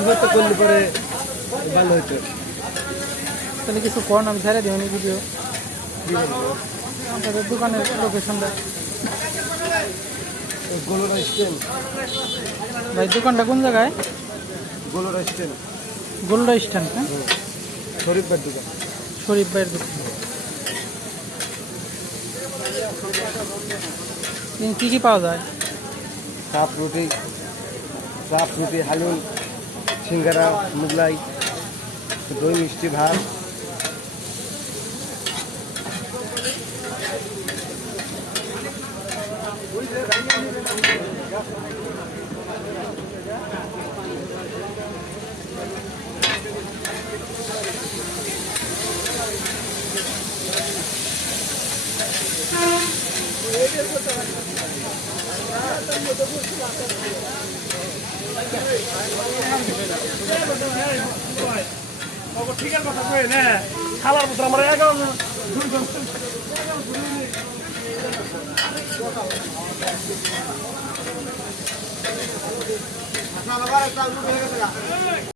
কিছুমাত্র করলে পরে ভালো হতো। তাহলে কিছু করুন, আমি ছেড়ে দিই ভিডিও। আপনাদের দোকানের লোকেশনটা গোলরা স্ট্যান্ড। ভাই দোকানটা কোন জায়গায়? গোলরা স্ট্যান্ড, গোল্ডা স্ট্যান্ড। হ্যাঁ, শরীফ ভাইয়ের দোকান। শরীফ ভাইয়ের দোকান। কী কী পাওয়া যায়? চাপ রুটি, হালুম, সিঙ্গারা, মুগলাই, দই মিষ্টি, ভাত। ঠিক আছে কথা কই না খালার পুত্র আমরা 11 2